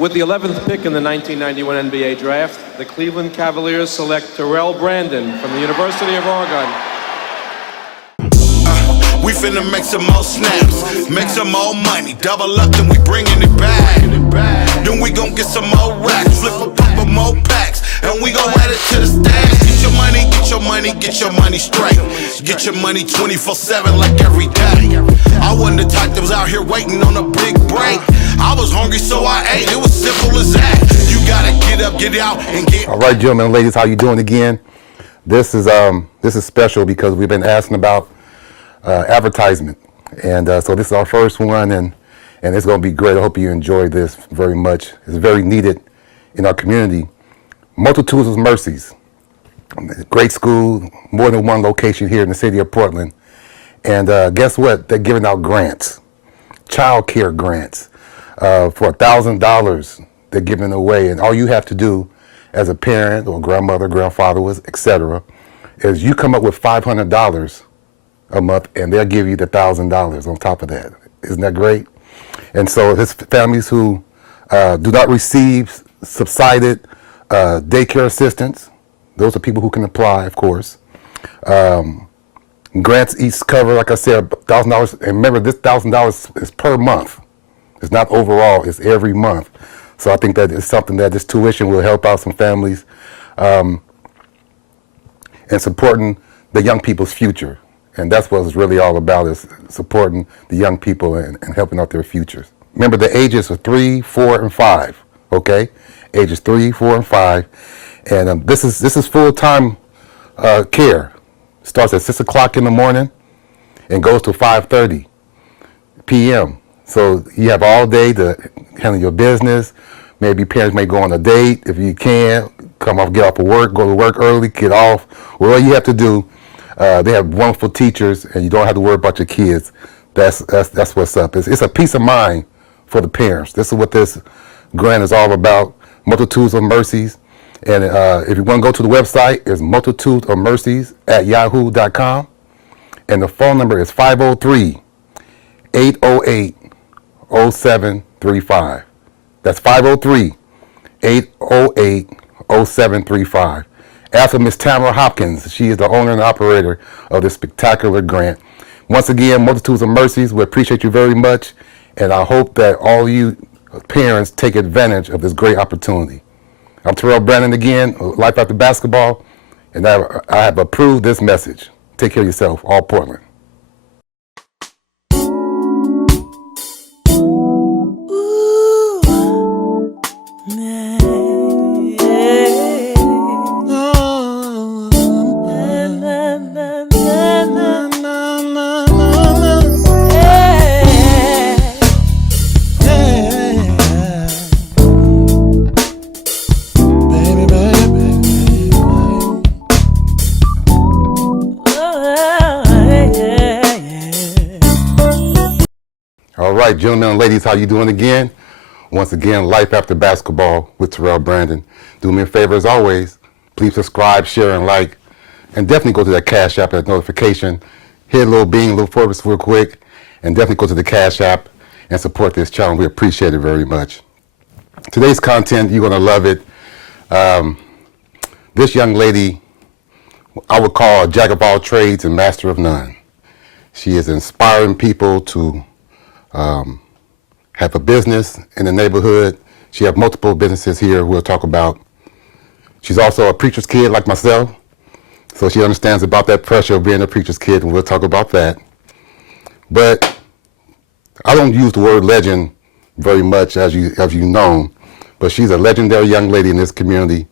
With the 11th pick in the 1991 NBA Draft, the Cleveland Cavaliers select Terrell Brandon from the University of Oregon. We finna make some more snaps, make some more money, double up, then we bringing it back. Then we gon' get some more racks, flip a couple more packs, and we gon' add it to the stash. Get your money, get your money, get your money straight. Get your money 24/7 like every day. I wasn't the type that was out here waiting on a big break. I was hungry, so I ate. It was simple as that. You gotta get up, get out, and get. All right, gentlemen and ladies, how you doing again? This is special because we've been asking about advertisement, and so this is our first one, and it's going to be great. I hope you enjoy this very much. It's very needed in our community. Multitudes of Mercies, great school, more than one location here in the city of Portland, and guess what? They're giving out grants, child care grants. For $1,000, they're giving away, and all you have to do as a parent or grandmother, grandfather, etc., is you come up with $500 a month, and they'll give you the $1,000 on top of that. Isn't that great? And so his families who do not receive subsidized daycare assistance, those are people who can apply, of course. Grants each cover, like I said, $1,000, and remember this $1,000 is per month. It's not overall, it's every month. So I think that it's something that this tuition will help out some families and supporting the young people's future. And that's what it's really all about, is supporting the young people and helping out their futures. Remember, the ages are 3, 4, and 5, okay? Ages 3, 4, and 5. And this is full-time care. Starts at 6 o'clock in the morning and goes to 5:30 p.m. So you have all day to handle your business. Maybe parents may go on a date if you can. Come off, get off of work, go to work early, get off. Well, all you have to do, they have wonderful teachers, and you don't have to worry about your kids. That's what's up. It's a peace of mind for the parents. This is what this grant is all about. Multitudes of Mercies. And if you want to go to the website, it's multitudesofmercies@yahoo.com. And the phone number is 503-808-0735. That's 503-808-0735. Ask for Miss Tamera Hopkins. She is the owner and operator of this spectacular grant. Once again, Multitudes of Mercies, we appreciate you very much, and I hope that all you parents take advantage of this great opportunity. I'm Terrell Brandon again, Life After Basketball, and I have approved this message. Take care of yourself, all Portland. All right, gentlemen and ladies, how you doing again? Once again, Life After Basketball with Terrell Brandon. Do me a favor, as always, please subscribe, share, and like, and definitely go to that Cash App, that notification. Hit a little bing, a little forward real quick, and definitely go to the Cash App and support this channel. We appreciate it very much. Today's content, you're going to love it. This young lady, I would call a jack of all trades and master of none. She is inspiring people to have a business in the neighborhood. She has multiple businesses here we'll talk about. She's also a preacher's kid like myself, so she understands about that pressure of being a preacher's kid, and we'll talk about that. But I don't use the word legend very much, as you know, but she's a legendary young lady in this community,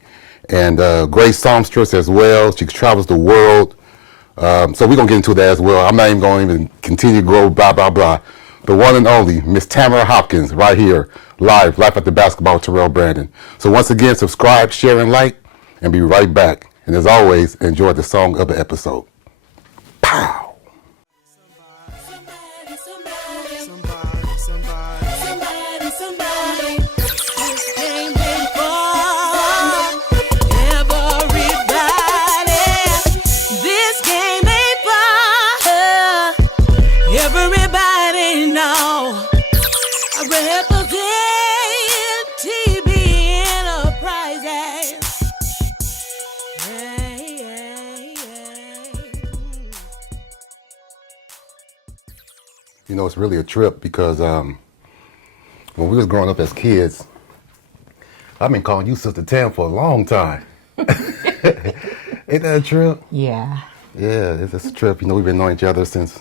and great songstress as well. She travels the world, so we're going to get into that as well. I'm not even going to even continue to go blah, blah, blah. The one and only Miss Tamera Hopkins, right here, live After Basketball with Terrell Brandon. So once again, subscribe, share, and like, and be right back. And as always, enjoy the song of the episode. Pow! Everybody know I represent You know, it's really a trip because when we was growing up as kids, I've been calling you Sister Tam for a long time. Ain't that a trip? Yeah. Yeah, it's a trip. You know, we've been knowing each other since,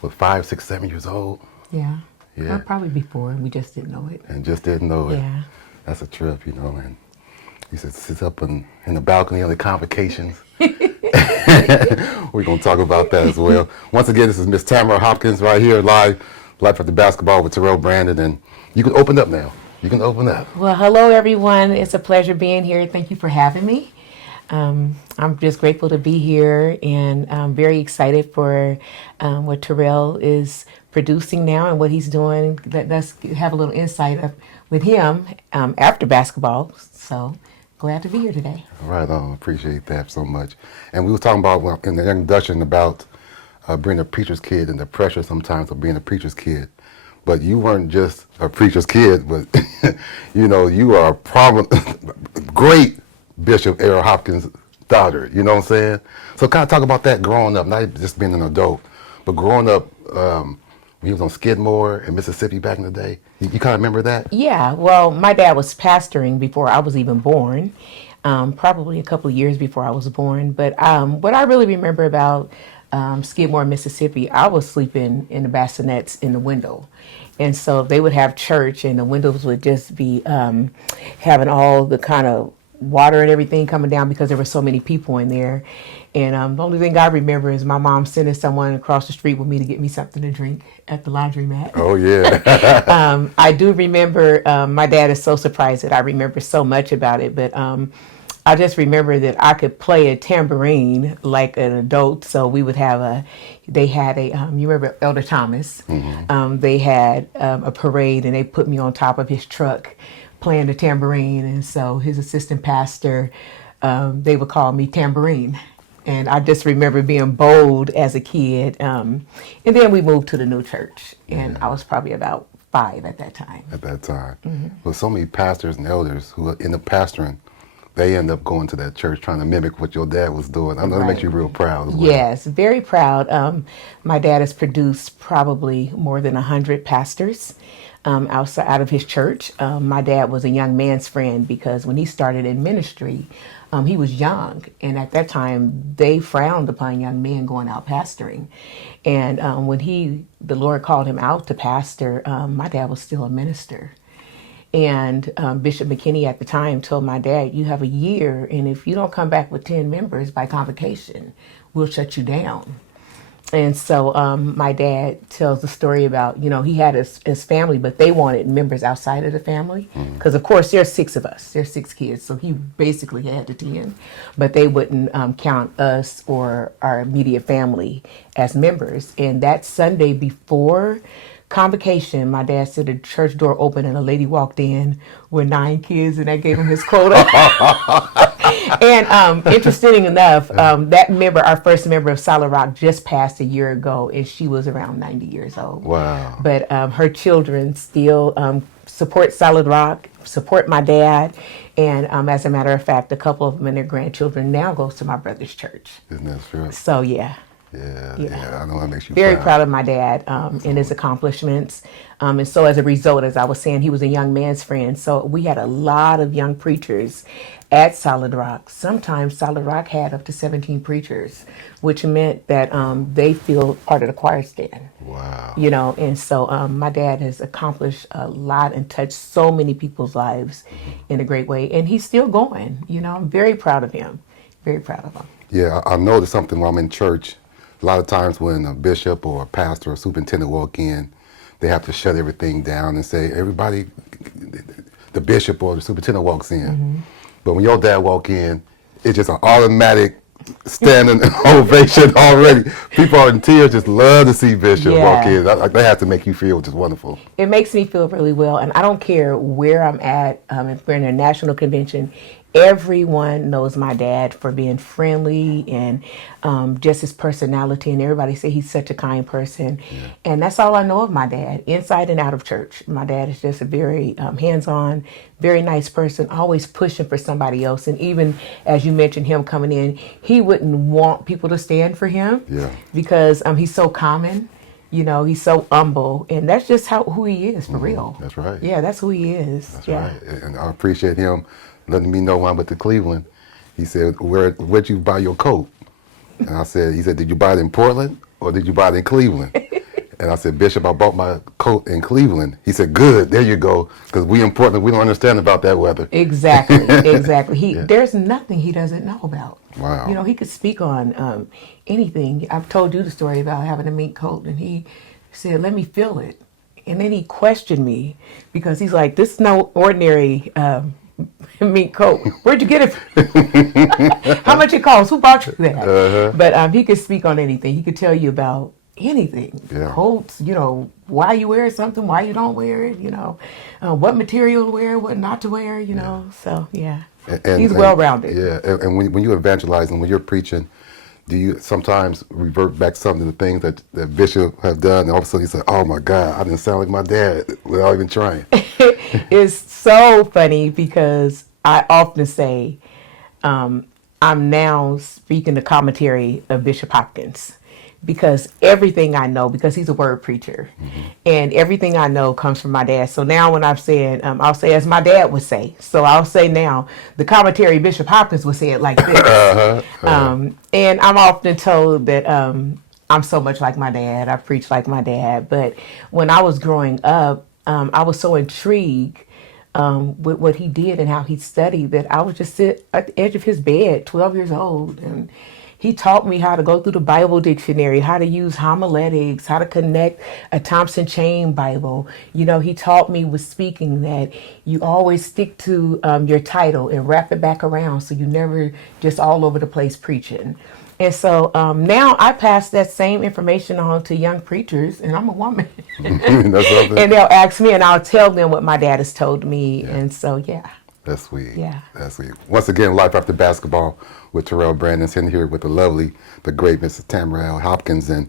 what, 5, 6, 7 years old? Yeah. Yeah. Or probably before, and we just didn't know it. And just didn't know it. Yeah. That's a trip, you know, and he said, sits up in the balcony of the convocations. We're going to talk about that as well. Once again, this is Miss Tamera Hopkins right here, live at the basketball with Terrell Brandon, and you can open up now. You can open up. Well, hello, everyone. It's a pleasure being here. Thank you for having me. I'm just grateful to be here, and I'm very excited for what Terrell is producing now and what he's doing. Let's have a little insight with him after basketball. So glad to be here today. All right, I appreciate that so much. And we were talking about in the introduction about being a preacher's kid and the pressure sometimes of being a preacher's kid. But you weren't just a preacher's kid, but you know, you are a great Bishop Terrell Hopkins' daughter. You know what I'm saying? So kind of talk about that growing up, not just being an adult, but growing up when he was on Skidmore in Mississippi back in the day. You kind of remember that? Yeah. Well, my dad was pastoring before I was even born, probably a couple of years before I was born. But what I really remember about Skidmore, Mississippi, I was sleeping in the bassinets in the window. And so they would have church and the windows would just be having all the kind of water and everything coming down because there were so many people in there. And the only thing I remember is my mom sending someone across the street with me to get me something to drink at the laundromat. Oh, yeah. I do remember, my dad is so surprised that I remember so much about it, but I just remember that I could play a tambourine like an adult. So we would have you remember Elder Thomas? Mm-hmm. They had a parade and they put me on top of his truck playing the tambourine. And so his assistant pastor, they would call me Tambourine. And I just remember being bold as a kid. And then we moved to the new church and I was probably about 5 at that time. At that time. Mm-hmm. Well, so many pastors and elders who end up pastoring, they end up going to that church trying to mimic what your dad was doing. I know that makes you real proud as well. Yes, very proud. My dad has produced probably more than 100 pastors out of his church. My dad was a young man's friend because when he started in ministry, he was young. And at that time, they frowned upon young men going out pastoring. And when the Lord called him out to pastor, my dad was still a minister. And Bishop McKinney at the time told my dad, you have a year, and if you don't come back with 10 members by convocation, we'll shut you down. And so my dad tells the story about, you know, he had his family, but they wanted members outside of the family. Because, of course, there's 6 of us. There's 6 kids. So he basically had the 10. But they wouldn't count us or our immediate family as members. And that Sunday before convocation, my dad said the church door opened and a lady walked in with 9 kids and that gave him his quota. And interesting enough, that member, our first member of Solid Rock, just passed a year ago and she was around 90 years old. Wow. But her children still support Solid Rock, support my dad. And as a matter of fact, a couple of them and their grandchildren now goes to my brother's church. Isn't that true? So, yeah. Yeah, I know that makes you very proud of my dad and his accomplishments. And so as a result, as I was saying, he was a young man's friend. So we had a lot of young preachers at Solid Rock. Sometimes Solid Rock had up to 17 preachers, which meant that they filled part of the choir stand. Wow. You know, and so my dad has accomplished a lot and touched so many people's lives in a great way. And he's still going. You know, I'm very proud of him. Very proud of him. Yeah, I noticed something while I'm in church. A lot of times when a bishop or a pastor or superintendent walk in, they have to shut everything down and say, everybody, the bishop or the superintendent walks in. Mm-hmm. But when your dad walk in, it's just an automatic standing ovation already. People are in tears, just love to see Bishop walk in. They have to make you feel just wonderful. It makes me feel really well. And I don't care where I'm at, if we're in a national convention, everyone knows my dad for being friendly and just his personality. And everybody say he's such a kind person. Yeah. And that's all I know of my dad, inside and out of church. My dad is just a very hands-on, very nice person, always pushing for somebody else. And even as you mentioned him coming in, he wouldn't want people to stand for him because he's so common. You know, he's so humble, and that's just who he is for real. That's right. Yeah, that's who he is. That's yeah. right. And I appreciate him letting me know when I went to Cleveland. He said, where'd you buy your coat? And he said, did you buy it in Portland or did you buy it in Cleveland? And I said, Bishop, I bought my coat in Cleveland. He said, good, there you go. Because we in Portland, we don't understand about that weather. Exactly, exactly. There's nothing he doesn't know about. Wow. You know, he could speak on anything. I've told you the story about having a mink coat, and he said, let me feel it. And then he questioned me because he's like, this is no ordinary mink coat. Where'd you get it? How much it costs? Who bought you that? But he could speak on anything. He could tell you about anything. Yeah. Coats, you know, why you wear something, why you don't wear it, you know, what material to wear, what not to wear, you know. So, yeah. He's well-rounded. Yeah, and when you evangelize and when you're preaching, do you sometimes revert back to some of the things that Bishop have done, and all of a sudden you say, oh my God, I didn't sound like my dad without even trying? It's so funny because I often say I'm now speaking the commentary of Bishop Hopkins, because everything I know, because he's a word preacher, and everything I know comes from my dad. So now when I've said, I'll say as my dad would say. So I'll say now, the commentary Bishop Hopkins would say it like this. And I'm often told that I'm so much like my dad. I preach like my dad. But when I was growing up, I was so intrigued with what he did and how he studied that I would just sit at the edge of his bed, 12 years old, and he taught me how to go through the Bible dictionary, how to use homiletics, how to connect a Thompson Chain Bible. You know, he taught me with speaking that you always stick to your title and wrap it back around so you never just all over the place preaching. And so now I pass that same information on to young preachers, and I'm a woman. And they'll ask me, and I'll tell them what my dad has told me. Yeah. And so, yeah. That's sweet. Yeah. That's sweet. Once again, Life After Basketball with Terrell Brandon, sitting here with the great Mrs. Tamera Hopkins. And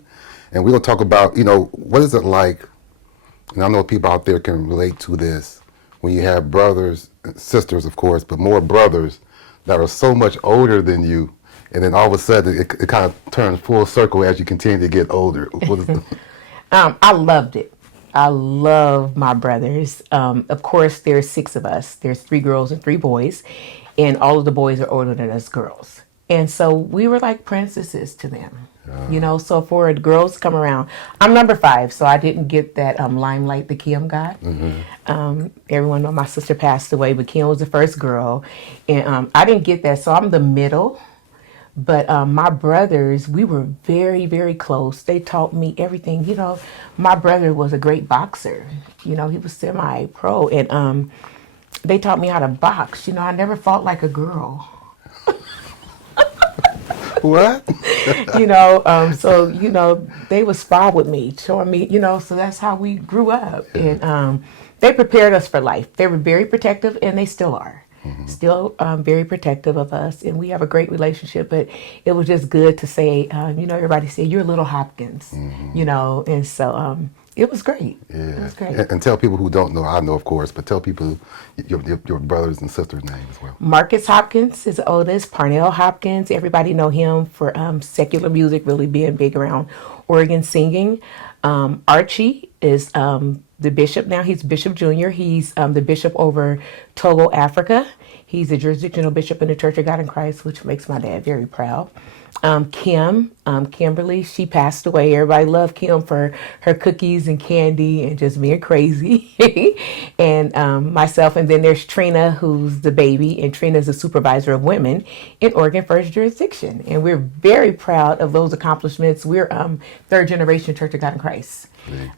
we're going to talk about, you know, what is it like, and I know people out there can relate to this, when you have brothers, sisters, of course, but more brothers that are so much older than you, and then all of a sudden it kind of turns full circle as you continue to get older. I loved it. I love my brothers. Of course, there's 6 of us. There's 3 girls and 3 boys, and all of the boys are older than us girls. And so we were like princesses to them, you know. So for the girls to come around, I'm number 5, so I didn't get that limelight that Kim got. Everyone know my sister passed away, but Kim was the first girl, and I didn't get that, so I'm the middle. But my brothers, we were very, very close. They taught me everything. You know, my brother was a great boxer. You know, he was semi-pro. And they taught me how to box. You know, I never fought like a girl. What? You know, so, you know, they would spar with me, showing me, you know, so that's how we grew up. And they prepared us for life. They were very protective, and they still are. Still very protective of us, and we have a great relationship. But it was just good to say, you know, everybody said, you're little Hopkins, you know, and so it was great. Yeah. It was great. And tell people who don't know, I know, of course, but tell people your brothers and sisters' names as well. Marcus Hopkins is the oldest. Parnell Hopkins, everybody know him for secular music, really being big around Oregon singing. Archie is the bishop now. He's Bishop Jr. He's the bishop over Togo, Africa. He's a jurisdictional bishop in the Church of God in Christ, which makes my dad very proud. Kimberly, she passed away. Everybody loved Kim for her cookies and candy and just being crazy. And myself, and then there's Trina, who's the baby, and Trina's the supervisor of women in Oregon First Jurisdiction. And we're very proud of those accomplishments. We're 3rd generation Church of God in Christ.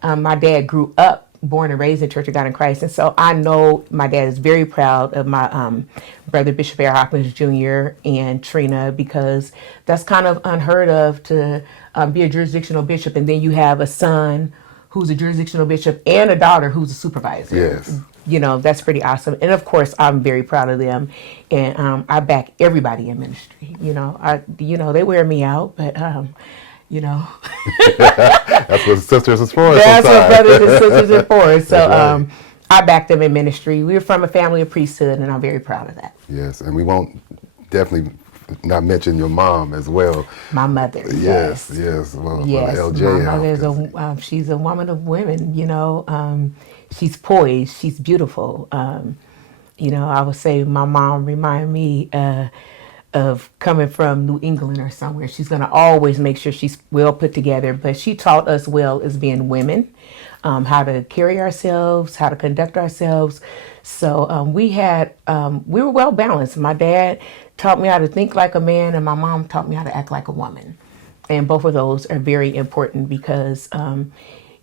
My dad grew up born and raised in Church of God in Christ. And so I know my dad is very proud of my brother, Bishop Hopkins Jr. and Trina, because that's kind of unheard of to be a jurisdictional bishop. And then you have a son who's a jurisdictional bishop and a daughter who's a supervisor. Yes. You know, that's pretty awesome. And of course, I'm very proud of them. And I back everybody in ministry. You know, they wear me out, but you know. That's what sisters is for. That's what brothers and sisters are for. So right. I back them in ministry. We're from a family of priesthood, and I'm very proud of that. Yes, and we won't definitely not mention your mom as well. My mother. Yes, yes. Well, Yes, LJ my mother is Hopkins. she's a woman of women, she's poised, she's beautiful. I would say my mom remind me of coming from New England or somewhere. She's going to always make sure she's well put together, but she taught us well as being women, how to carry ourselves, how to conduct ourselves. So we were well balanced. My dad taught me how to think like a man, and my mom taught me how to act like a woman. And both of those are very important because,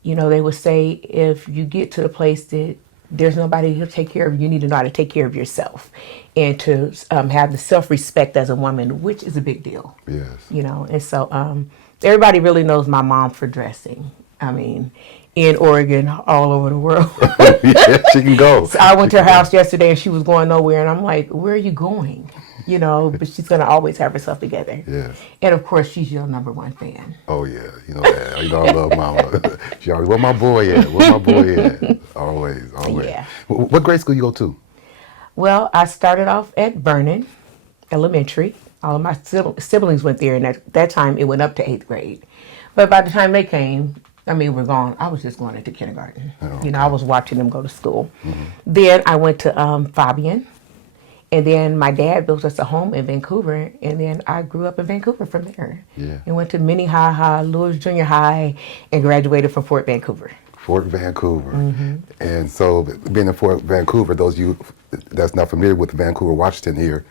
they would say if you get to the place that there's nobody who'll take care of you, you need to know how to take care of yourself and to have the self-respect as a woman, which is a big deal. Yes. And so everybody really knows my mom for dressing. I mean, in Oregon, all over the world. Yeah, she can go. So I went to her house yesterday and she was going nowhere. And I'm like, where are you going? But she's going to always have herself together. Yes. And of course, she's your number one fan. Oh yeah, you know that. I love Mama. She always, where my boy at? Where my boy at? Always, always. Yeah. What grade school you go to? Well, I started off at Vernon Elementary. All of my siblings went there, and at that time it went up to 8th grade. But by the time they came, we're gone. I was just going into kindergarten. Oh, okay. I was watching them go to school. Mm-hmm. Then I went to Fabian. And then my dad built us a home in Vancouver, and then I grew up in Vancouver from there. Yeah. And went to Minnehaha, Lewis Junior High, and graduated from Fort Vancouver. Fort Vancouver. Mm-hmm. And so being in Fort Vancouver, those of you that's not familiar with Vancouver, Washington here,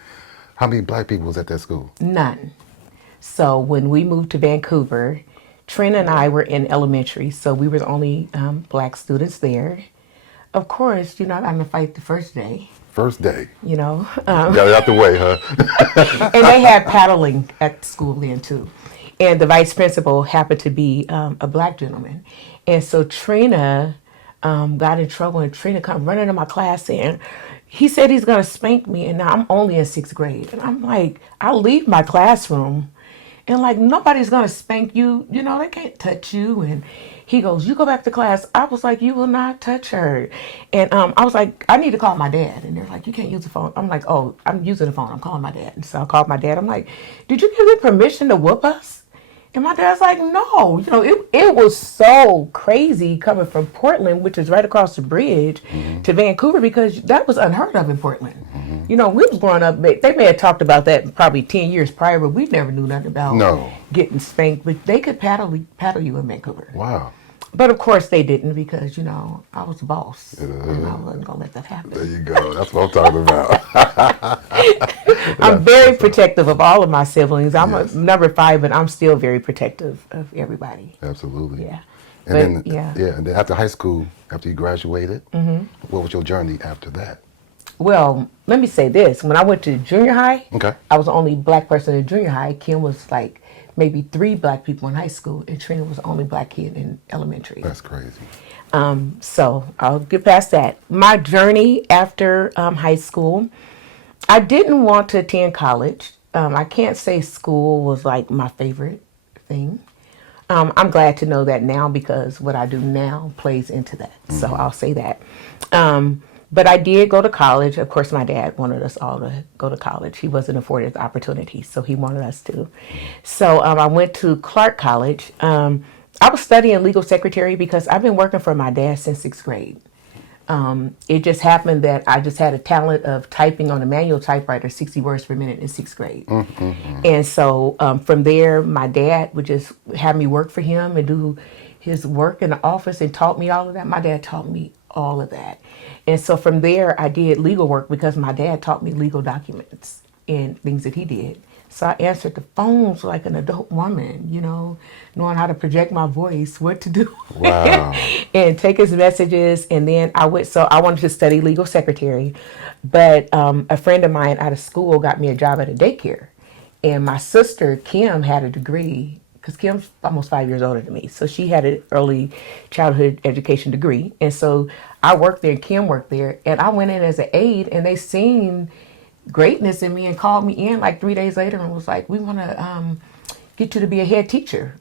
how many black people was at that school? None. So when we moved to Vancouver, Trina and I were in elementary, so we were the only black students there. Of course, I got in a fight the first day. First day. Got it out the way, huh? And they had paddling at school then too. And the vice principal happened to be a black gentleman. And so Trina got in trouble, and Trina come running to my class saying, he said he's going to spank me, and now I'm only in 6th grade. And I'm like, I'll leave my classroom, and nobody's going to spank you. They can't touch you. And he goes, you go back to class. I was like, you will not touch her. And I was like, I need to call my dad. And they're like, you can't use the phone. I'm like, oh, I'm using the phone. I'm calling my dad. And so I called my dad. I'm like, did you give him permission to whoop us? And my dad's like, no. It was so crazy coming from Portland, which is right across the bridge, mm-hmm. to Vancouver, because that was unheard of in Portland. Mm-hmm. We was growing up, they may have talked about that probably 10 years prior, but we never knew nothing about getting spanked. But they could paddle you in Vancouver. Wow. But of course they didn't, because, I was the boss. And I wasn't going to let that happen. There you go. That's what I'm talking about. I'm very protective of all of my siblings. I'm a number 5, but I'm still very protective of everybody. Absolutely. Yeah. And then after high school, after you graduated, mm-hmm. what was your journey after that? Well, let me say this. When I went to junior high, I was the only black person in junior high. Kim was like maybe 3 black people in high school, and Trina was the only black kid in elementary. That's crazy. So I'll get past that. My journey after high school, I didn't want to attend college. I can't say school was like my favorite thing. I'm glad to know that now, because what I do now plays into that. Mm-hmm. So I'll say that. But I did go to college. Of course, my dad wanted us all to go to college. He wasn't afforded the opportunity, so he wanted us to. So I went to Clark College. I was studying legal secretary because I've been working for my dad since 6th grade. It just happened that I just had a talent of typing on a manual typewriter 60 words per minute in 6th grade. Mm-hmm. And so from there, my dad would just have me work for him and do his work in the office, and taught me all of that. My dad taught me all of that. And so from there, I did legal work because my dad taught me legal documents and things that he did. So I answered the phones like an adult woman, knowing how to project my voice, what to do, wow. and take his messages. And then I wanted to study legal secretary, but a friend of mine out of school got me a job at a daycare. And my sister, Kim, had a degree, because Kim's almost 5 years older than me. So she had an early childhood education degree. And so I worked there, and Kim worked there. And I went in as an aide, and they seen greatness in me and called me in like 3 days later and was like, we want to get you to be a head teacher.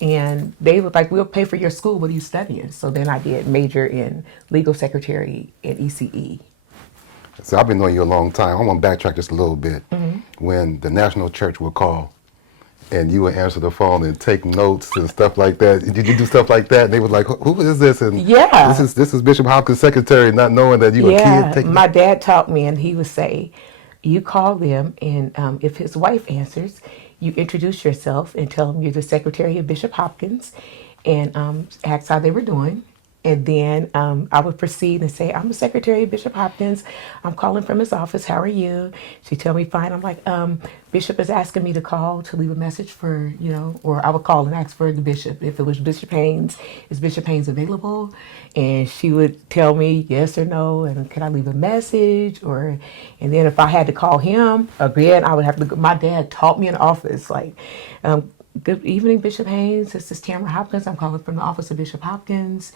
And they were like, we'll pay for your school. What are you studying? So then I did major in legal secretary at ECE. So I've been knowing you a long time. I want to backtrack just a little bit. Mm-hmm. when the national church would call and you would answer the phone and take notes and stuff like that? Did you do stuff like that? And they were like, who is this? And Yeah. this is Bishop Hopkins' secretary, not knowing that you were a kid taking My dad taught me, and he would say, you call them, and if his wife answers, you introduce yourself and tell them you're the secretary of Bishop Hopkins, and ask how they were doing. And then I would proceed and say, I'm the secretary of Bishop Hopkins. I'm calling from his office. How are you? She'd tell me fine. I'm like, Bishop is asking me to call to leave a message for, or I would call and ask for the bishop. If it was Bishop Haynes, is Bishop Haynes available? And she would tell me yes or no, and can I leave a message? And then if I had to call him, again, I would have to go. My dad taught me in the office, like, good evening, Bishop Haynes. This is Tamera Hopkins. I'm calling from the office of Bishop Hopkins.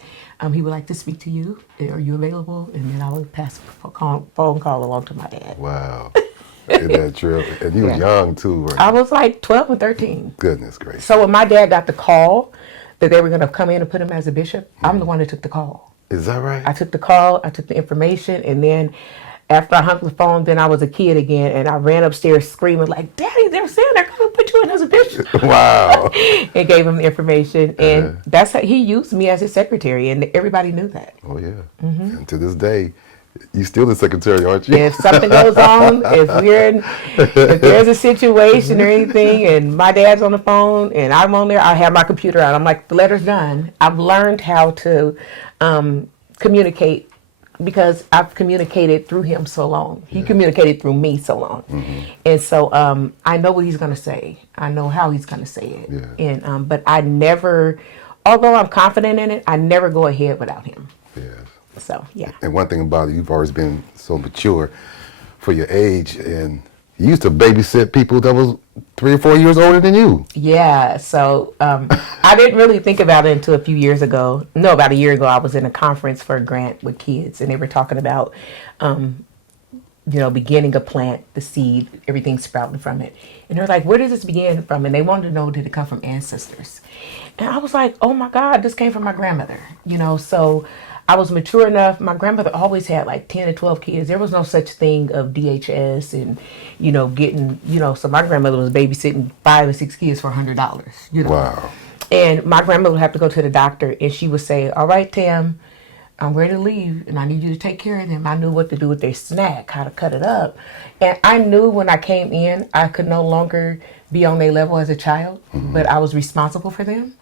He would like to speak to you. Are you available? And then I would pass a phone call along to my dad. Wow. Isn't that true? And you were young too, right? I was like 12 and 13. Goodness gracious. So when my dad got the call that they were going to come in and put him as a bishop, I'm the one that took the call. Is that right? I took the call, I took the information, and then after I hung the phone, then I was a kid again, and I ran upstairs screaming like, Daddy, they're saying they're going to put you in as a bishop. Wow. And gave him the information, and that's how he used me as his secretary, and everybody knew that. Oh, yeah. And to this day, you still the secretary, aren't you? If something goes on, if there's a situation or anything, and my dad's on the phone and I'm on there, I have my computer out. I'm like, the letter's done. I've learned how to communicate because I've communicated through him so long. He communicated through me so long. And so I know what he's going to say. I know how he's going to say it. Yeah. And but I never, although I'm confident in it, I never go ahead without him. Yes. So, yeah. And one thing about it, you've always been so mature for your age, and you used to babysit people that was 3 or 4 years older than you. Yeah, so I didn't really think about it until a few years ago. No, about a year ago, I was in a conference for a grant with kids, and they were talking about, beginning a plant, the seed, everything sprouting from it. And they're like, where does this begin from? And they wanted to know, did it come from ancestors? And I was like, oh my God, this came from my grandmother, so I was mature enough. My grandmother always had like 10 or 12 kids. There was no such thing of DHS and, getting, so my grandmother was babysitting 5 or 6 kids for $100, Wow. And my grandmother would have to go to the doctor and she would say, all right, Tam, I'm ready to leave and I need you to take care of them. I knew what to do with their snack, how to cut it up. And I knew when I came in, I could no longer be on their level as a child, but I was responsible for them.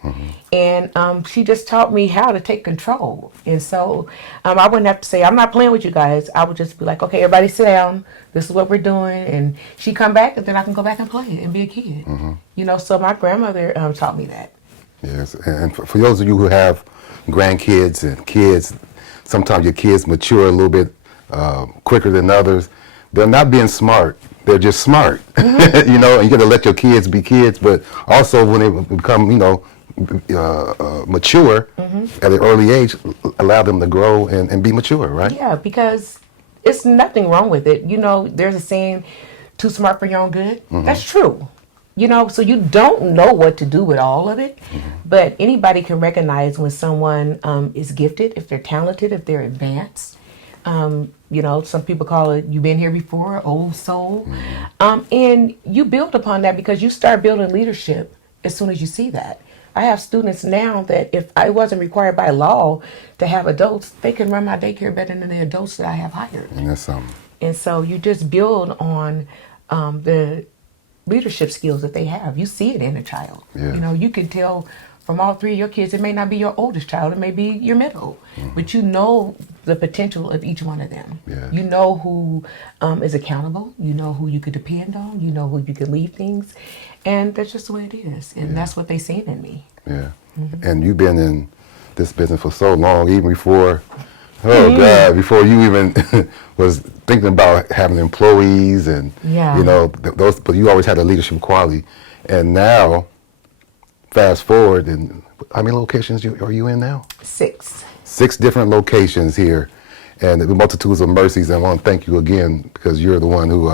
And she just taught me how to take control. And so I wouldn't have to say, I'm not playing with you guys. I would just be like, okay, everybody sit down. This is what we're doing. And she come back and then I can go back and play and be a kid. So my grandmother taught me that. Yes, and for those of you who have grandkids and kids, sometimes your kids mature a little bit quicker than others. They're not being smart. They're just smart, and you got to let your kids be kids, but also when they become, mature at an early age, allow them to grow and be mature, right? Yeah, because it's nothing wrong with it. There's a saying, too smart for your own good. That's true. So you don't know what to do with all of it, but anybody can recognize when someone is gifted, if they're talented, if they're advanced. Some people call it, you've been here before, old soul. And you build upon that because you start building leadership as soon as you see that. I have students now that if I wasn't required by law to have adults, they can run my daycare better than the adults that I have hired. And that's something. And so you just build on the leadership skills that they have. You see it in a child. Yeah. You can tell from all 3 of your kids, it may not be your oldest child, it may be your middle, but you know the potential of each one of them. Yeah. You know who is accountable, you know who you could depend on, you know who you could leave things, and that's just the way it is, and that's what they seen in me. Yeah, and you've been in this business for so long, even before, God, before you even was thinking about having employees and, those, but you always had a leadership quality, and now, fast forward, and how many locations are you in now? 6. 6 different locations here, and the multitudes of mercies. And I want to thank you again because you're the one who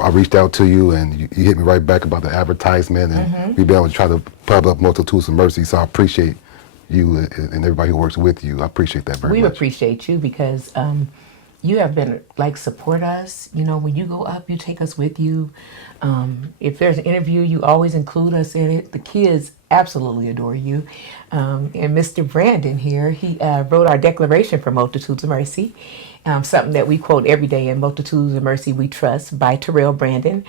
I reached out to you, and you hit me right back about the advertisement, and we've been able to try to pub up multitudes of mercies. So I appreciate you and everybody who works with you. I appreciate that very much. We appreciate you because you have been like support us. You know, when you go up, you take us with you. If there's an interview, you always include us in it. The kids absolutely adore you. And Mr. Brandon here, he wrote our declaration for Multitudes of Mercy, something that we quote every day in Multitudes of Mercy We Trust by Terrell Brandon.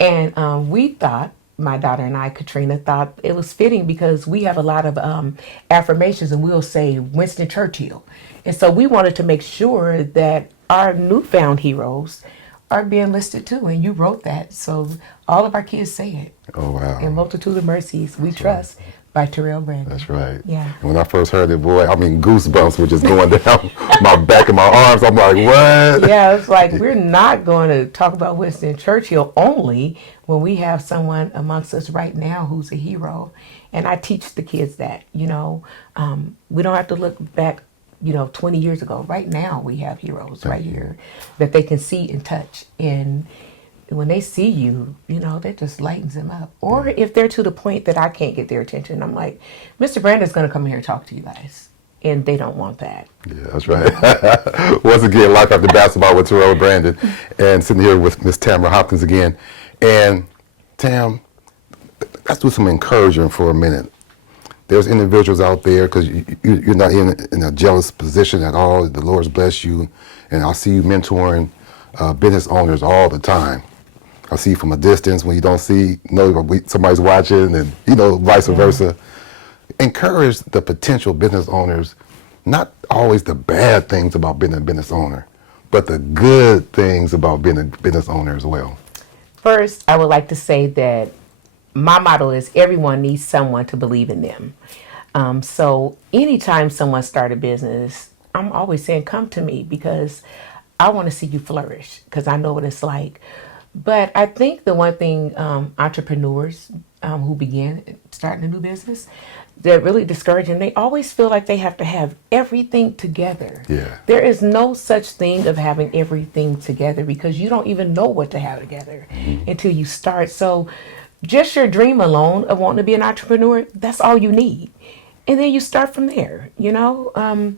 And we thought, my daughter and I, Katrina, thought it was fitting because we have a lot of affirmations and we'll say Winston Churchill. And so we wanted to make sure that our newfound heroes are being listed too. And you wrote that. So all of our kids say it. Oh, wow. In Multitude of Mercies We Trust by Terrell Brandon. That's right. Yeah. When I first heard it, boy, I mean, goosebumps were just going down my back and my arms. I'm like, what? Yeah, it's like we're not going to talk about Winston Churchill only when we have someone amongst us right now who's a hero. And I teach the kids that, we don't have to look back, 20 years ago. Right now we have heroes right here that they can see and touch. And when they see you, that just lightens them up. Or if they're to the point that I can't get their attention, I'm like, Mr. Brandon's going to come here and talk to you guys. And they don't want that. Yeah, that's right. Once again, Life After Basketball with Terrell Brandon, and sitting here with Miss Tamera Hopkins again. And Tam, let's do some encouragement for a minute. There's individuals out there, because you're not in a jealous position at all. The Lord's blessed you, and I see you mentoring business owners all the time. I see you from a distance when you don't know somebody's watching, and vice versa. Encourage the potential business owners, not always the bad things about being a business owner, but the good things about being a business owner as well. First, I would like to say that my motto is everyone needs someone to believe in them. So anytime someone starts a business, I'm always saying, come to me because I want to see you flourish because I know what it's like. But I think the one thing entrepreneurs who begin starting a new business, that really discouraging, they always feel like they have to have everything together. Yeah. There is no such thing of having everything together because you don't even know what to have together until you start. So just your dream alone of wanting to be an entrepreneur, that's all you need. And then you start from there, When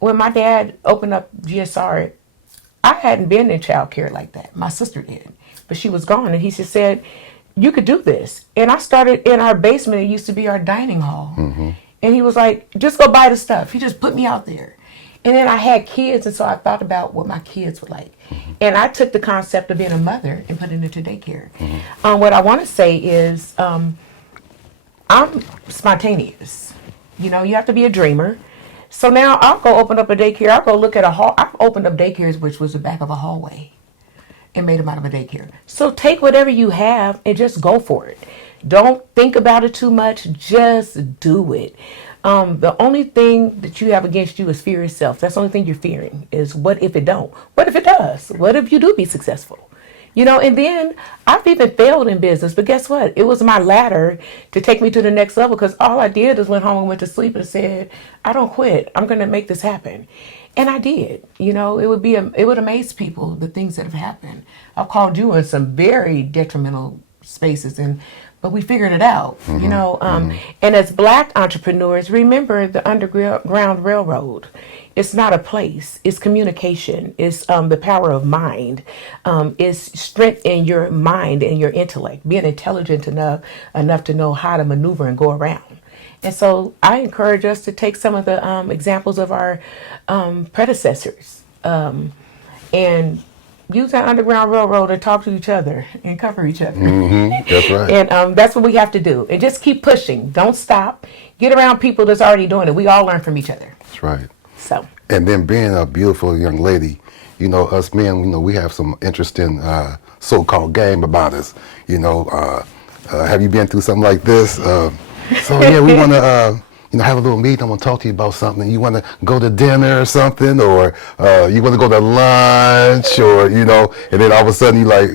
my dad opened up GSR, I hadn't been in childcare like that. My sister did, but she was gone. And he just said, you could do this. And I started in our basement. It used to be our dining hall. And he was like, just go buy the stuff. He just put me out there. And then I had kids. And so I thought about what my kids were like. And I took the concept of being a mother and put it into daycare. What I want to say is I'm spontaneous. You have to be a dreamer. So now I'll go open up a daycare. I'll go look at a hall. I've opened up daycares, which was the back of a hallway, and made them out of a daycare. So take whatever you have and just go for it. Don't think about it too much. Just do it. The only thing that you have against you is fear itself. That's the only thing you're fearing is what if it don't? What if it does? What if you do be successful? And then I've even failed in business, but guess what? It was my ladder to take me to the next level because all I did is went home and went to sleep and said, I don't quit. I'm going to make this happen. And I did. It would amaze people, the things that have happened. I've called you in some very detrimental spaces, but we figured it out, And as Black entrepreneurs, remember the Underground Railroad. It's not a place. It's communication. It's the power of mind. It's strength in your mind and your intellect. Being intelligent enough to know how to maneuver and go around. And so I encourage us to take some of the examples of our predecessors and use that Underground Railroad and talk to each other and cover each other. That's right. And that's what we have to do. And just keep pushing. Don't stop. Get around people that's already doing it. We all learn from each other. That's right. So. And then being a beautiful young lady, us men, we have some interesting so-called game about us. Have you been through something like this? So yeah, we want to have a little meeting. I want to talk to you about something. You want to go to dinner or something, or you want to go to lunch, or and then all of a sudden you like,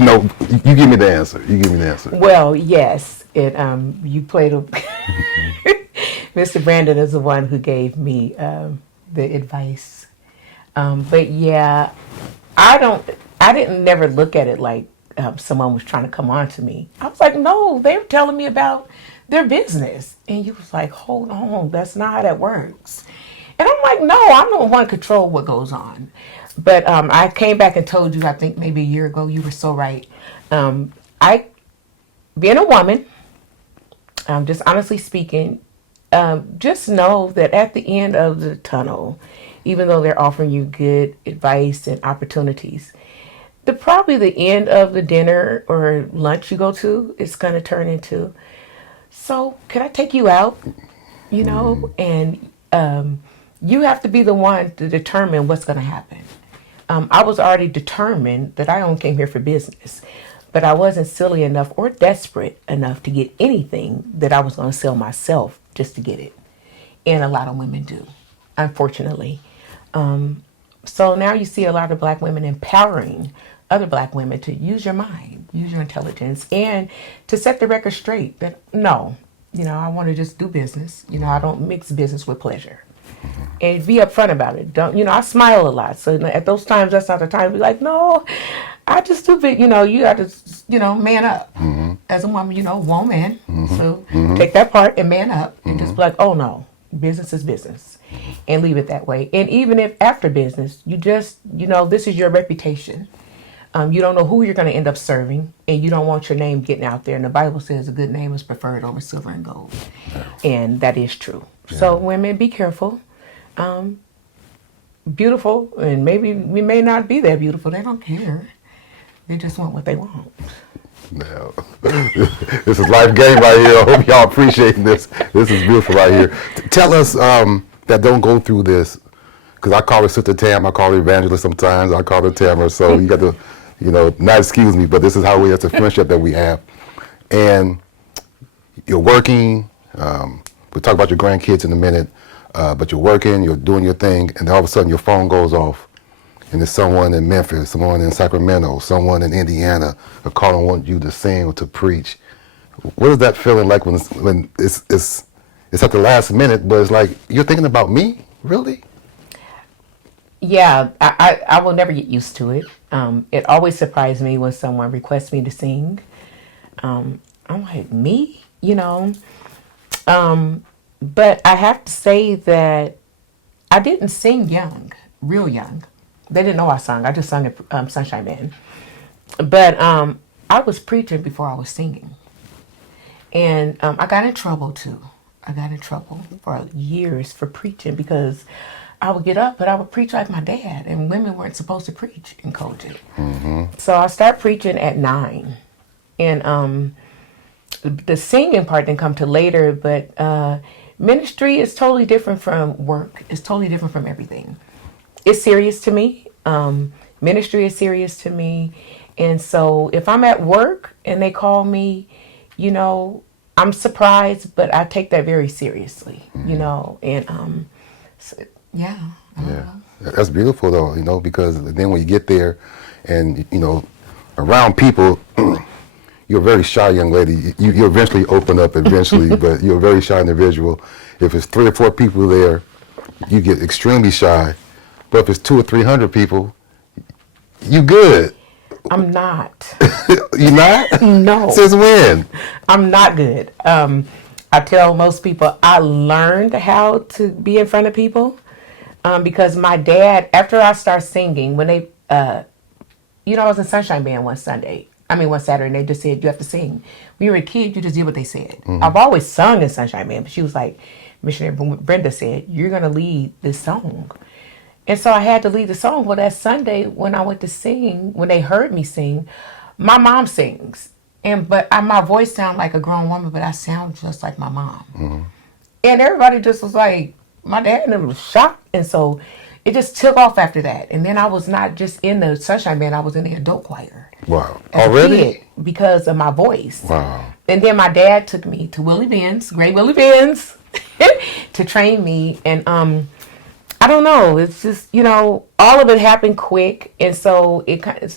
no, you give me the answer. You give me the answer. Well, yes, you played a. Mr. Brandon is the one who gave me the advice, but yeah, I didn't never look at it like someone was trying to come on to me. I was like, no, they were telling me about their business, and you was like, hold on, that's not how that works. And I'm like, no, I'm the one control what goes on. But I came back and told you, I think maybe a year ago, you were so right. I, being a woman, just honestly speaking, just know that at the end of the tunnel, even though they're offering you good advice and opportunities, probably the end of the dinner or lunch you go to is going to turn into, so can I take you out? You know, and you have to be the one to determine what's going to happen. I was already determined that I only came here for business, but I wasn't silly enough or desperate enough to get anything that I was going to sell myself just to get it. And a lot of women do, unfortunately. So now you see a lot of black women empowering other black women to use your mind, use your intelligence, and to set the record straight that no, I want to just do business. I don't mix business with pleasure. And be upfront about it. Don't, I smile a lot. So at those times, that's not the time to be like, no, I just do it. You got to, man up. As a woman, woman. So take that part and man up and just be like, oh no, business is business. And leave it that way. And even if after business, you just, this is your reputation. You don't know who you're going to end up serving, and you don't want your name getting out there. And the Bible says a good name is preferred over silver and gold. And that is true. Yeah. So women, be careful. Beautiful, and maybe we may not be that beautiful. They don't care. They just want what they want. No. This is life game right here. I hope y'all appreciating this. This is beautiful right here. Tell us that don't go through this, because I call her Sister Tam, I call her Evangelist sometimes, I call her Tamera, so you got to, not excuse me, but this is how that's a friendship that we have. And you're working, we'll talk about your grandkids in a minute, but you're working, you're doing your thing, and then all of a sudden your phone goes off, and there's someone in Memphis, someone in Sacramento, someone in Indiana, a call and want you to sing or to preach. What is that feeling like when it's at the last minute, but it's like, you're thinking about me? Really? Yeah, I will never get used to it. It always surprised me when someone requests me to sing. I'm like, me? But I have to say that I didn't sing young, real young. They didn't know I sung. I just sung at Sunshine Band. But I was preaching before I was singing. And I got in trouble, too. I got in trouble for years for preaching because I would get up, but I would preach like my dad, and women weren't supposed to preach in Kojic. So I started preaching at 9. And the singing part didn't come till later, but ministry is totally different from work. It's totally different from everything. It's serious to me. Ministry is serious to me. And so if I'm at work and they call me, I'm surprised, but I take that very seriously, and so, yeah. That's beautiful though, because then when you get there and, around people, you're a very shy young lady. You eventually open up eventually, but you're a very shy individual. If it's 3 or 4 people there, you get extremely shy. But if it's 200 or 300 people, you good. I'm not. You not? No. Since when? I'm not good. I tell most people I learned how to be in front of people because my dad, after I started singing, when they, I was in Sunshine Band one Saturday, and they just said, you have to sing. When you were a kid, you just did what they said. I've always sung in Sunshine Band, but she was like, Missionary Brenda said, you're going to lead this song. And so I had to lead the song. Well, that Sunday when I went to sing, when they heard me sing, my mom sings. But my voice sounded like a grown woman, but I sound just like my mom. And everybody just was like, my dad and them was shocked. And so it just took off after that. And then I was not just in the Sunshine Band, I was in the adult choir. Wow. Already? Because of my voice. Wow. And then my dad took me to Willie Benz, great Willie Benz, to train me. And I don't know. It's just, all of it happened quick. And so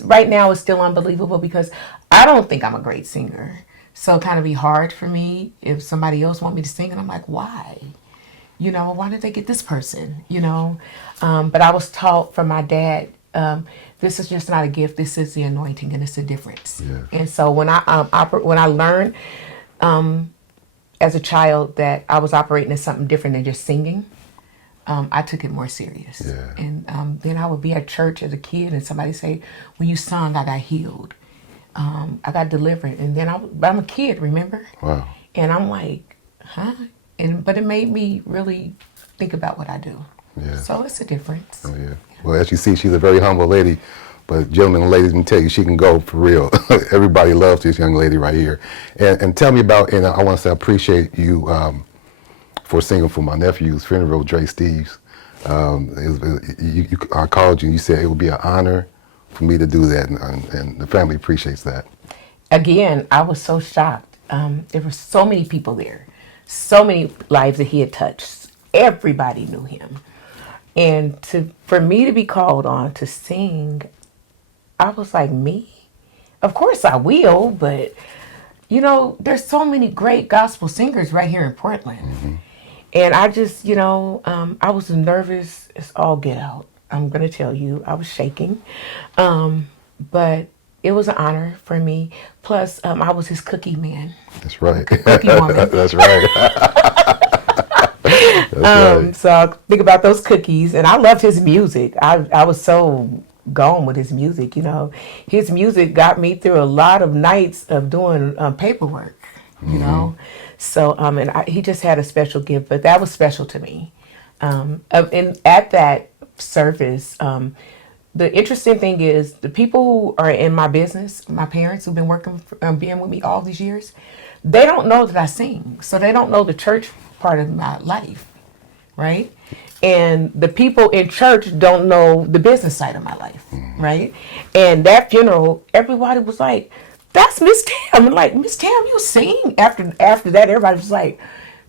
right now it's still unbelievable because I don't think I'm a great singer. So it kind of be hard for me if somebody else want me to sing. And I'm like, why? Why did they get this person? But I was taught from my dad, this is just not a gift. This is the anointing, and it's a difference. Yeah. And so when I learned as a child that I was operating as something different than just singing, I took it more serious. Yeah. And then I would be at church as a kid and somebody say, when you sung, I got healed. I got delivered. And then but I'm a kid, remember? Wow. And I'm like, huh? But it made me really think about what I do. Yeah. So it's a difference. Oh, yeah. Well, as you see, she's a very humble lady. But gentlemen and ladies, let me tell you, she can go for real. Everybody loves this young lady right here. And tell me about, and I want to say I appreciate you for singing for my nephew's funeral, Dre Steves. I called you and you said it would be an honor for me to do that, and the family appreciates that. Again, I was so shocked. There were so many people there, so many lives that he had touched. Everybody knew him. And for me to be called on to sing, I was like, me? Of course I will, but there's so many great gospel singers right here in Portland. Mm-hmm. And I just, I was nervous as all get out. I'm going to tell you, I was shaking. But it was an honor for me. Plus, I was his cookie man. That's right. Cookie woman. That's right. That's right. So I think about those cookies. And I loved his music. I was so gone with his music, His music got me through a lot of nights of doing paperwork, So, he just had a special gift, but that was special to me. And at that service, the interesting thing is the people who are in my business, my parents who've been working, being with me all these years, they don't know that I sing. So they don't know the church part of my life, right? And the people in church don't know the business side of my life, right? And that funeral, everybody was like, that's Miss Tam. I'm like, Miss Tam, you sing? After that, everybody was like,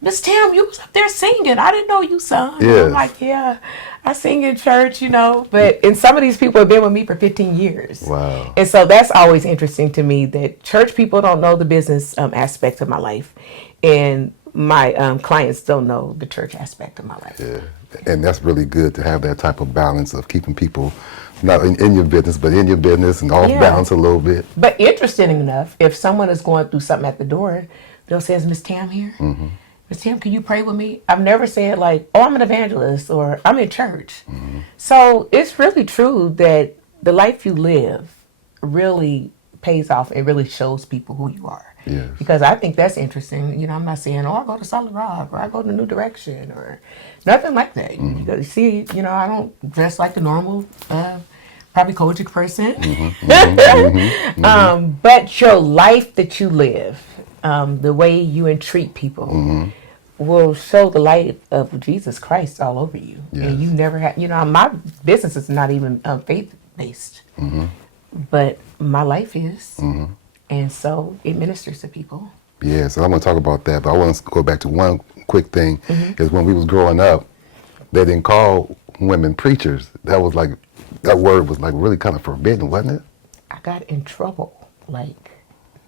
Miss Tam, you was up there singing. I didn't know you sung. Yes. I'm like, yeah, I sing in church, and some of these people have been with me for 15 years. Wow. And so that's always interesting to me that church people don't know the business aspect of my life. And my clients don't know the church aspect of my life. Yeah. And that's really good to have that type of balance of keeping people not in your business, but in your business and off balance a little bit. But interesting enough, if someone is going through something at the door, they'll say, is Miss Tam here? Mm-hmm. Miss Tam, can you pray with me? I've never said like, oh, I'm an evangelist or I'm in church. Mm-hmm. So it's really true that the life you live really pays off. It really shows people who you are. Yes. Because I think that's interesting. I'm not saying, oh, I go to Solid Rock or I go to New Direction or nothing like that. Mm-hmm. You see, I don't dress like the normal, probably Kojic person. Mm-hmm. Mm-hmm. Mm-hmm. But your life that you live, the way you entreat people, will show the light of Jesus Christ all over you. Yes. And you never have, my business is not even faith-based, but my life is. And so it ministers to people. Yeah, so I'm going to talk about that, but I want to go back to one quick thing, is when we was growing up, they didn't call women preachers. That word was like really kind of forbidden, wasn't it? I got in trouble,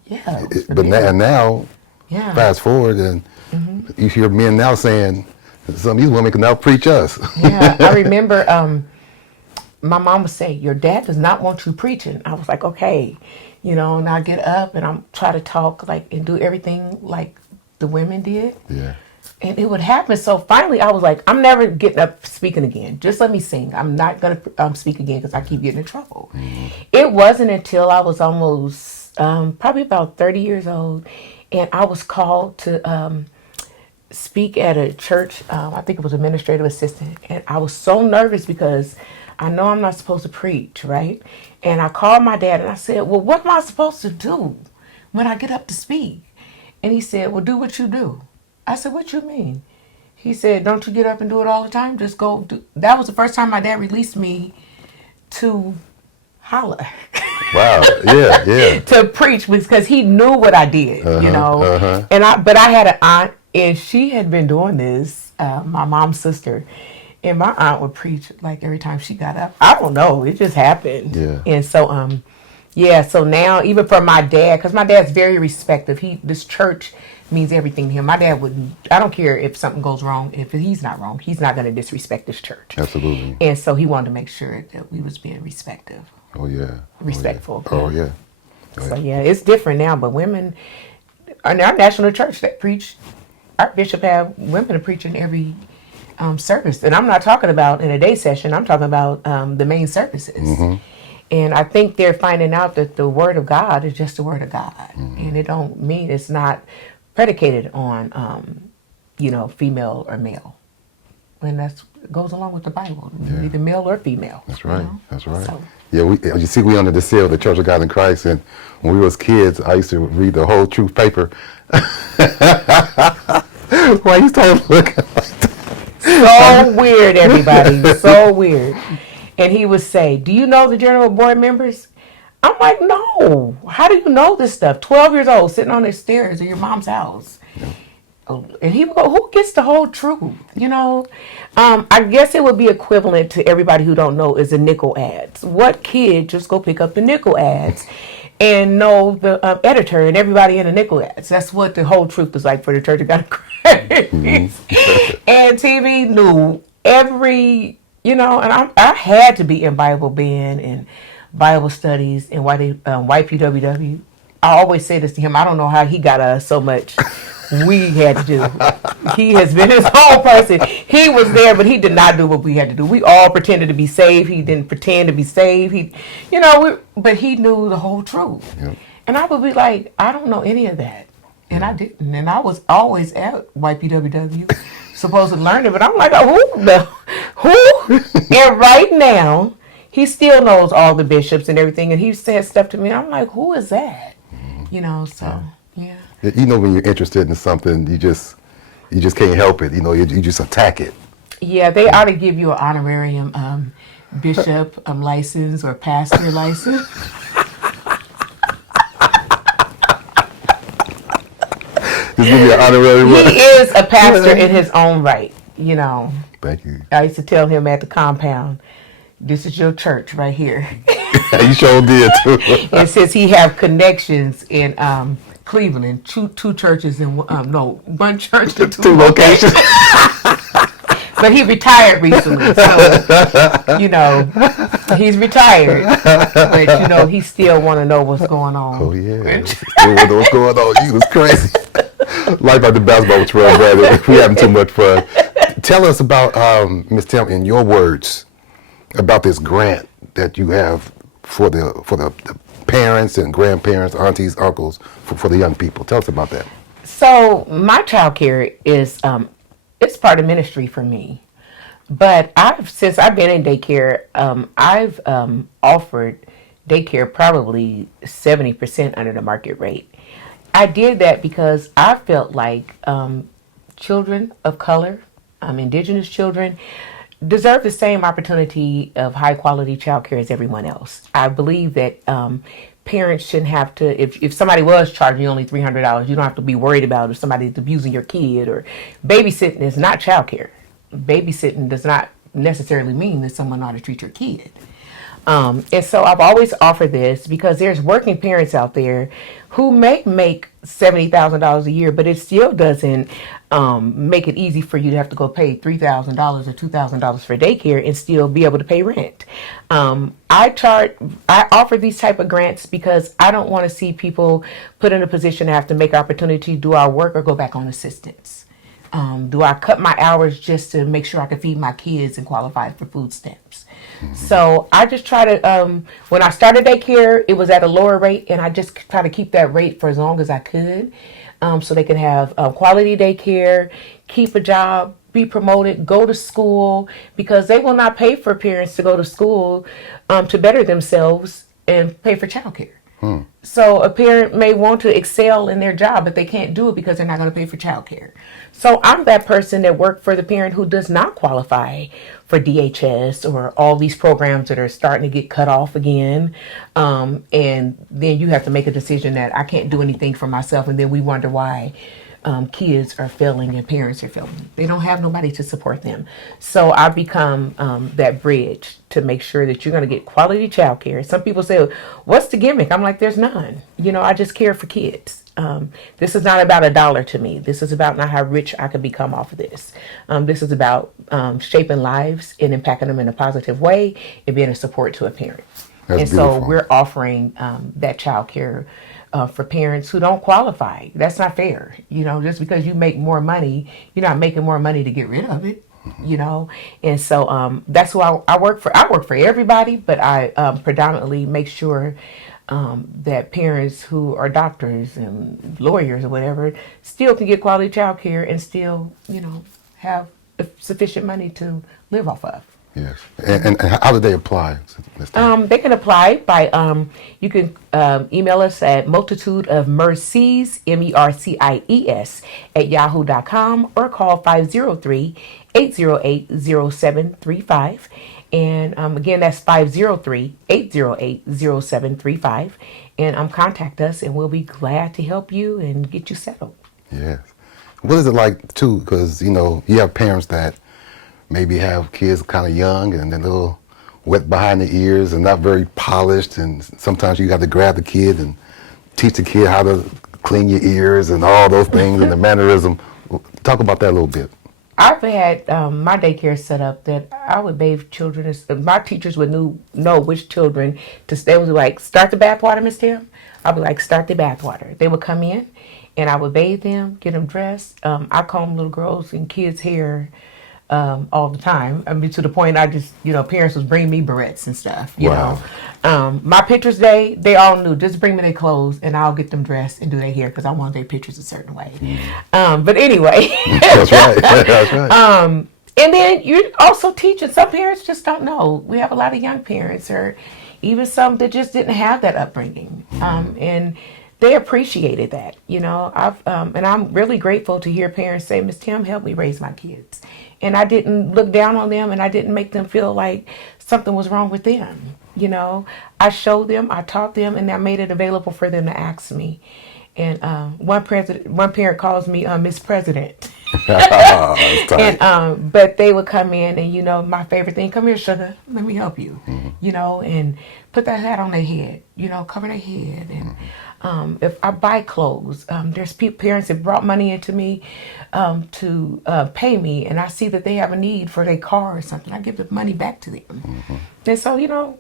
yeah. But now, fast forward, and you hear men now saying, some of these women can now preach us. Yeah, I remember my mom would say, your dad does not want you preaching. I was like, okay. And I get up and I'm try to talk and do everything like the women did. Yeah. And it would happen. So finally I was like, I'm never getting up speaking again. Just let me sing. I'm not going to speak again because I keep getting in trouble. It wasn't until I was almost probably about 30 years old and I was called to speak at a church. I think it was administrative assistant. And I was so nervous because I know I'm not supposed to preach, right? And I called my dad and I said, well, what am I supposed to do when I get up to speak? And he said, well, do what you do. I said, what you mean? He said, don't you get up and do it all the time? Just go do. That was the first time my dad released me to holler. Wow, yeah. To preach because he knew what I did, And but I had an aunt and she had been doing this, my mom's sister. And my aunt would preach every time she got up. I don't know. It just happened. Yeah. And so, so now even for my dad, because my dad's very respectful. This church means everything to him. My dad wouldn't, I don't care if something goes wrong. If he's not wrong, he's not going to disrespect this church. Absolutely. And so he wanted to make sure that we was being respectful. Oh, yeah. Respectful. Oh, yeah. So, it's different now. But women, in our national church that preach, our bishop have women preaching every service. And I'm not talking about in a day session. I'm talking about the main services. And I think they're finding out that the word of God is just the word of God. And it don't mean it's not predicated on, female or male. And that goes along with the Bible. Yeah. Either male or female. That's right. That's right. So. Yeah, we under the seal of the Church of God in Christ. And when we was kids, I used to read the whole truth paper. Why you started looking like that? So weird, everybody. So weird. And he would say, "Do you know the general board members?" I'm like, "No. How do you know this stuff? 12 years old, sitting on the stairs in your mom's house." And he would go, "Who gets the whole truth?" I guess it would be equivalent to everybody who don't know is the nickel ads. What kid just go pick up the nickel ads and know the editor and everybody in the nickel ads? That's what the whole truth is like for the Church of God in Christ. And TV knew every, and I had to be in Bible band and Bible studies and YPWW. I always say this to him. I don't know how he got us so much. We had to do. He has been his own person. He was there, but he did not do what we had to do. We all pretended to be saved. He didn't pretend to be saved. But he knew the whole truth. Yep. And I would be like, I don't know any of that. And I didn't. And I was always at YPWW, supposed to learn it. But I'm like, who? And right now, he still knows all the bishops and everything. And he said stuff to me. I'm like, who is that? Yeah. When you're interested in something, you just can't help it. You just attack it. Yeah, they ought to give you an honorarium bishop license or pastor license. Just give me an honorarium. He is a pastor in his own right. Thank you. I used to tell him at the compound, "This is your church right here." You sure did too. And since he have connections in Cleveland, two churches in one church to two locations. But he retired recently, so he's retired. But he still want to know what's going on. Oh yeah, still want to know what's going on. You was crazy. Life after basketball with Terrell, brother. We having too much fun. Tell us about Miss Tim, in your words, about this grant that you have for the parents and grandparents, aunties, uncles, for the young people. Tell us about that. So my child care is it's part of ministry for me. But since I've been in daycare, I've offered daycare probably 70% under the market rate. I did that because I felt like children of color, indigenous children, deserve the same opportunity of high quality child care as everyone else. I believe that parents shouldn't have to, if somebody was charging you only $300, you don't have to be worried about if somebody's abusing your kid. Or babysitting is not child care. Babysitting does not necessarily mean that someone ought to treat your kid. And so I've always offered this because there's working parents out there who may make $70,000 a year, but it still doesn't make it easy for you to have to go pay $3,000 or $2,000 for daycare and still be able to pay rent. I offer these type of grants because I don't want to see people put in a position to have to make opportunity, do our work, or go back on assistance. Do I cut my hours just to make sure I can feed my kids and qualify for food stamps? Mm-hmm. So I just try to, when I started daycare, it was at a lower rate, and I just try to keep that rate for as long as I could, so they can have quality daycare, keep a job, be promoted, go to school, because they will not pay for parents to go to school to better themselves and pay for childcare. So a parent may want to excel in their job, but they can't do it because they're not going to pay for childcare. So I'm that person that worked for the parent who does not qualify for DHS or all these programs that are starting to get cut off again. And then you have to make a decision that I can't do anything for myself. And then we wonder why kids are failing and parents are failing. They don't have nobody to support them. So I become that bridge to make sure that you're going to get quality child care. Some people say, what's the gimmick? I'm like, there's none. I just care for kids. This is not about a dollar to me. This is about not how rich I could become off of this. This is about shaping lives and impacting them in a positive way and being a support to a parent. That's and beautiful. So we're offering that child care for parents who don't qualify. That's not fair. Just because you make more money, you're not making more money to get rid of it. you know. And so that's who I work for. I work for everybody, but I predominantly make sure that parents who are doctors and lawyers or whatever still can get quality child care and still, you know, have sufficient money to live off of. Yes. And how do they apply, Ms. Tam? They can apply by, you can email us at multitudeofmercies, MERCIES, at yahoo.com, or call 503-808-0735. And again, that's 503-808-0735. And contact us, and we'll be glad to help you and get you settled. Yes. What is it like, too, because, you know, you have parents that maybe have kids kind of young and they're a little wet behind the ears and not very polished, and sometimes you got to grab the kid and teach the kid how to clean your ears and all those things and the mannerism. Talk about that a little bit. I've had my daycare set up that I would bathe children. My teachers would know which children to stay. They would like, start the bath water, Miss Tim. I'd be like, start the bath water. They would come in and I would bathe them, get them dressed. I comb little girls and kids' hair all the time. I mean, to the point I just, you know, parents was bringing me barrettes and stuff, you know. My pictures, they all knew, just bring me their clothes and I'll get them dressed and do their hair because I want their pictures a certain way. But anyway. That's right. That's right. And then you're also teaching. Some parents just don't know. We have a lot of young parents, or even some that just didn't have that upbringing. And they appreciated that, you know. And I'm really grateful to hear parents say, Miss Tim helped me raise my kids. And I didn't look down on them, and I didn't make them feel like something was wrong with them. You know, I showed them, I taught them, and I made it available for them to ask me. And one parent calls me Miss President. And but they would come in, and you know, my favorite thing, come here, sugar, let me help you. You know, and put that hat on their head. You know, cover their head. And if I buy clothes, there's parents that brought money into me to pay me, and I see that they have a need for their car or something, I give the money back to them. And so, you know,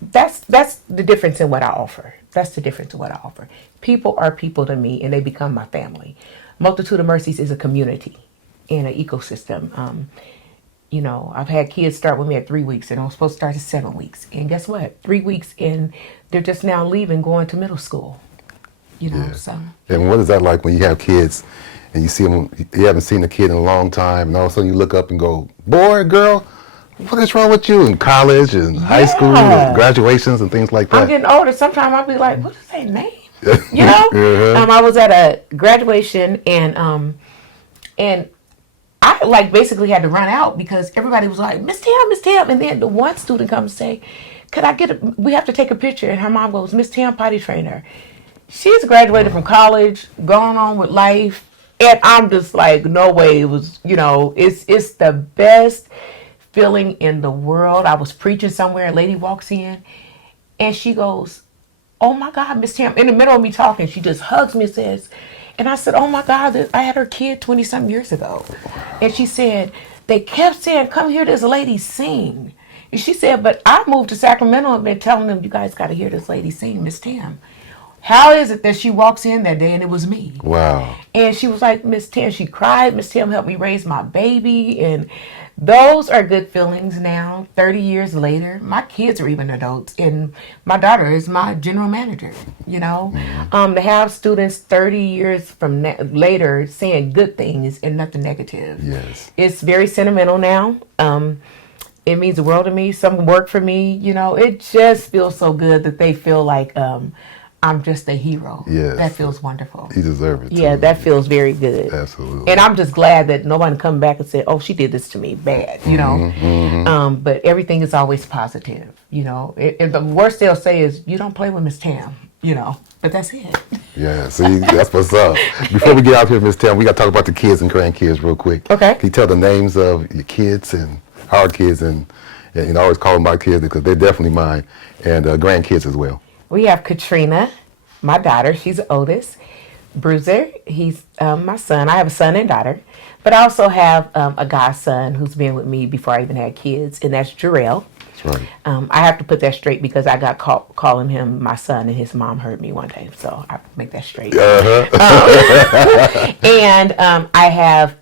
that's the difference in what I offer. That's the difference in what I offer. People are people to me, and they become my family. Multitude of Mercies is a community and an ecosystem. You know, I've had kids start with me at 3 weeks, and I'm supposed to start at 7 weeks. And guess what? 3 weeks, and they're just now leaving, going to middle school. You know, so. And what is that like when you have kids and you see them, you haven't seen a kid in a long time, and all of a sudden you look up and go, boy, girl, what is wrong with you? In college and high school and graduations and things like that. I'm getting older. Sometimes I'll be like, what is their name? You know? I was at a graduation, and I like basically had to run out because everybody was like, Miss Tam. And then the one student comes and say, we have to take a picture. And her mom goes, Miss Tam, potty trainer. She's graduated from college, gone on with life. And I'm just like, no way. It was, you know, it's the best feeling in the world. I was preaching somewhere. A lady walks in and she goes, oh my God, Miss Tam. In the middle of me talking, she just hugs me and says, and I said, oh my God, I had her kid 20-something years ago. And she said, they kept saying, come hear this lady sing. And she said, but I moved to Sacramento and been telling them, you guys got to hear this lady sing, Miss Tam. How is it that she walks in that day and it was me? Wow. And she was like, Miss Tam, she cried, Miss Tam helped me raise my baby. And those are good feelings now, 30 years later. My kids are even adults, and my daughter is my general manager, you know. To have students 30 years from later saying good things and nothing negative. Yes. It's very sentimental now. It means the world to me. Some work for me, you know. It just feels so good that they feel like I'm just a hero. Yes. That feels wonderful. You deserve it, too. Yeah, that feels very good. Absolutely. And I'm just glad that no one come back and said, oh, she did this to me bad, you know. But everything is always positive, you know. And the worst they'll say is, you don't play with Miss Tam, you know. But that's it. Yeah, see, that's what's up. Before we get out here, Miss Tam, we got to talk about the kids and grandkids real quick. Okay. Can you tell the names of your kids and our kids, and you know, I always call them my kids because they're definitely mine, and grandkids as well. We have Katrina, my daughter. She's the oldest. Bruiser, he's my son. I have a son and daughter. But I also have a godson who's been with me before I even had kids, and that's Terrell. That's right. I have to put that straight because I got caught calling him my son, and his mom heard me one day. So I make that straight. And I have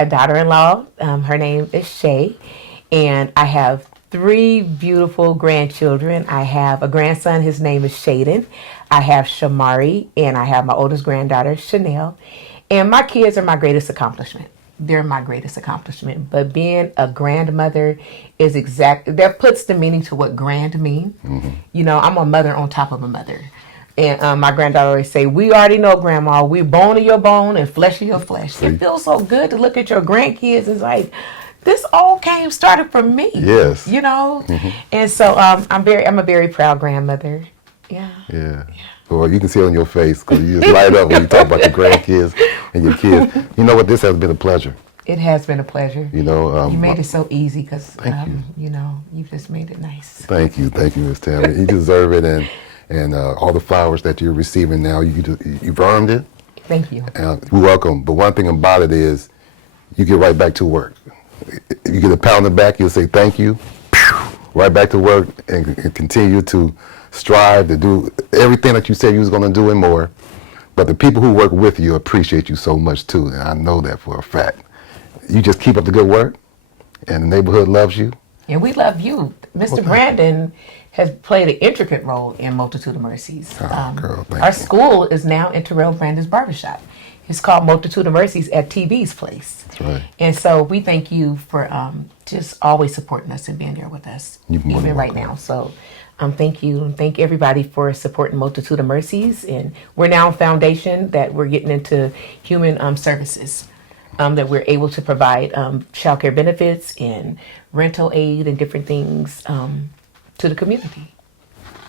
a daughter-in-law. Her name is Shay. And I have 3 beautiful grandchildren. I have a grandson. His name is Shaden. I have Shamari. And I have my oldest granddaughter, Chanel. And my kids are my greatest accomplishment. They're my greatest accomplishment. But being a grandmother is that puts the meaning to what grand mean. You know, I'm a mother on top of a mother. And my granddaughter always say, we already know, Grandma, we bone of your bone and flesh of your flesh. It feels so good to look at your grandkids. It's like, this all started from me. Yes. You know? And so I'm a very proud grandmother. Yeah. Well, you can see it on your face because you just light up when you talk about your grandkids and your kids. You know what? This has been a pleasure. It has been a pleasure. You know, you made it so easy because, you know, you just made it nice. Thank you, Ms. Tamera. You deserve it, and all the flowers that you're receiving now, you've earned it. Thank you. You're welcome. But one thing about it is, you get right back to work. You get a pat on the back, you'll say thank you, right back to work, and continue to strive to do everything that you said you was going to do and more. But the people who work with you appreciate you so much too, and I know that for a fact. You just keep up the good work, and the neighborhood loves you. And we love you. Mr. Brandon has played an intricate role in Multitude of Mercies. Girl, our school is now in Terrell Brandon's barbershop. It's called Multitude of Mercies at TB's place. That's right. And so we thank you for just always supporting us and being there with us, even right now. So thank you. And thank everybody for supporting Multitude of Mercies. And we're now a foundation that we're getting into human services, that we're able to provide child care benefits and rental aid and different things to the community.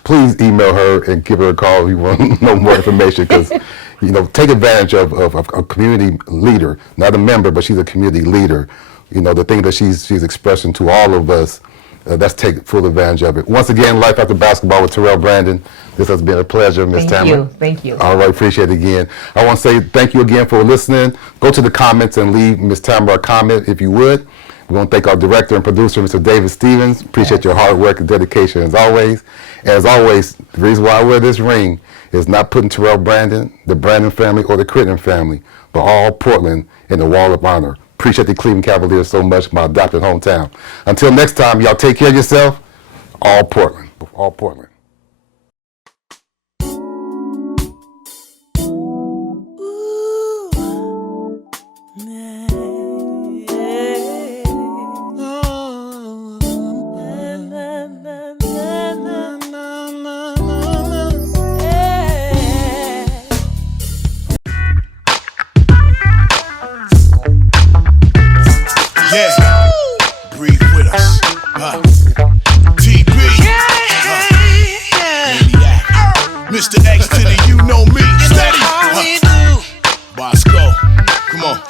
Please email her and give her a call if you want to know more information, because you know, take advantage of a community leader, not a member, but she's a community leader. You know, the thing that she's expressing to all of us, let's take full advantage of it. Once again, Life After Basketball with Terrell Brandon. This has been a pleasure, Ms. Tamera. Thank you. All right, appreciate it again. I want to say thank you again for listening. Go to the comments and leave Ms. Tamera a comment if you would. We want to thank our director and producer, Mr. David Stevens. Appreciate your hard work and dedication as always. As always, the reason why I wear this ring is not putting Terrell Brandon, the Brandon family, or the Crittenden family, but all Portland in the Wall of Honor. Appreciate the Cleveland Cavaliers so much, my adopted hometown. Until next time, y'all take care of yourself. All Portland. All Portland. Yeah, breathe with us. TB, Mr. X to the you know me. Steady, Bosco, come on.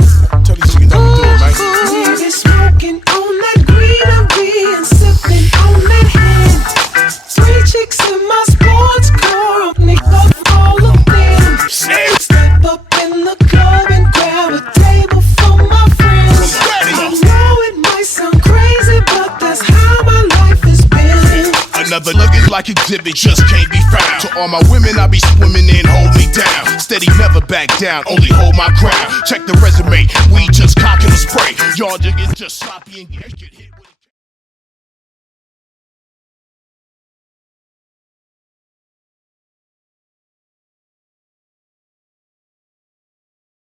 Tell these niggas how we do it, man. We be smoking on that greenery and sipping on that hand. 3 chicks in my sports car, nigga, all of them. Step up in the club and grab a table for my friends. I know it might sound crazy, but that's how my life has been. Another nugget like exhibit just can't be found. To all my women, I be swimming in, hold me down. Steady, never back down, only hold my ground. Check the resume, we just cocking the spray. Y'all niggas just sloppy and get hit.